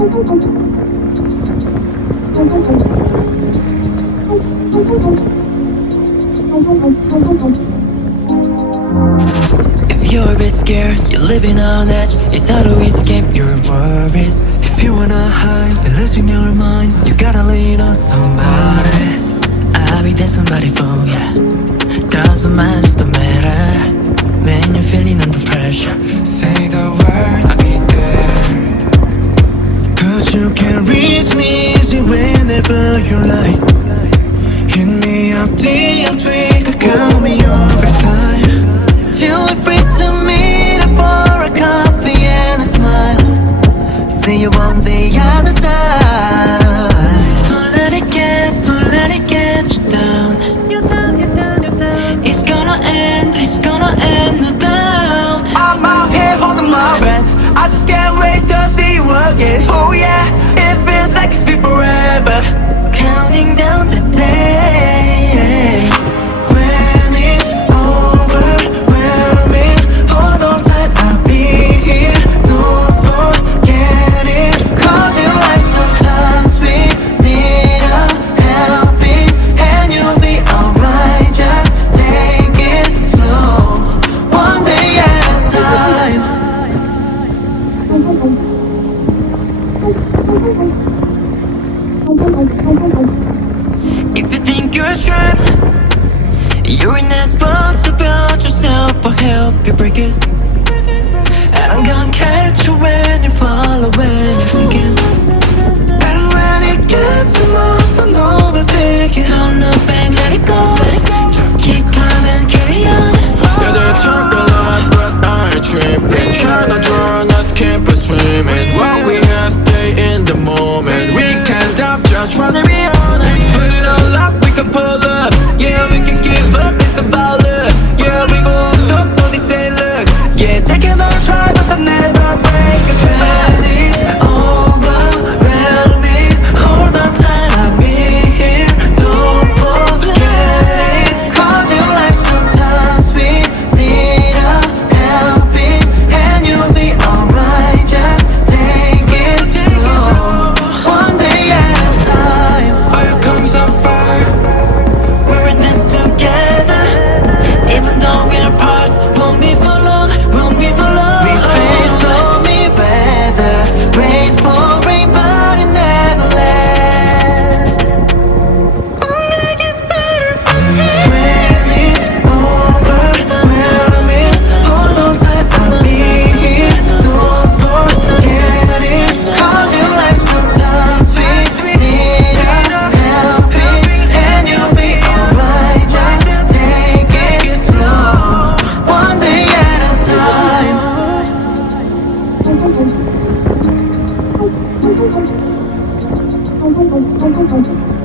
If you're a bit scared, you're living on edge, it's hard to escape your worries. If you wanna hide, you're losing your mind, you gotta lean on somebody. I'll be there somebody for ya. Doesn't much don't matter. When you're feeling under pressure, say the word, I'll be there. Cause you can reach me easy whenever you like. Hit me up, DM tweak, call me over time. Till we're free to meet up for a coffee and a smile. See you on the other side. Don't let it get you down. It's gonna end, no doubt. I'm out here holding my breath, I just can't wait to see you again. Oh yeah, it feels like it's been forever. Counting down the days. When it's overwhelming, hold on tight, I'll be here. Don't forget it. Cause in life sometimes we need a helping hand. You'll be alright, just take it slow, one day at a time. If you think you're trapped, you're in that box about yourself, I'll help you break it. I'm gonna catch you when you fall or when you're sinking. And when it gets the most, I know we'll take it. Don't look back, let it go. Just keep calm and carry on. Yeah, they talk a lot, but I ain't tripping. Tryna drown us, keep us streaming. What we have, stay in the moment. We can't stop, just tryna be honest. Put it all up, we can pull up. Yeah, we can give up, it's about love. Yeah, we gon' talk, but they say look. Yeah, they can all try, but they never break us. When it's overwhelming, hold on tight, I'll be here. Don't forget it. Cause in life sometimes we need a helping hand. You'll be alright, just take it slow, one day at a time. All you come so far. We're in this together, even though we're apart. Won't be for long, won't be for long. We face stormy weather, rains pouring, but it never lasts. Only gets better from here. When it's overwhelming, hold on tight, I'll be here. Don't forget it. Cause in life sometimes we need a helping hand. You'll be alright, just take it slow, one day at a time. Thank you.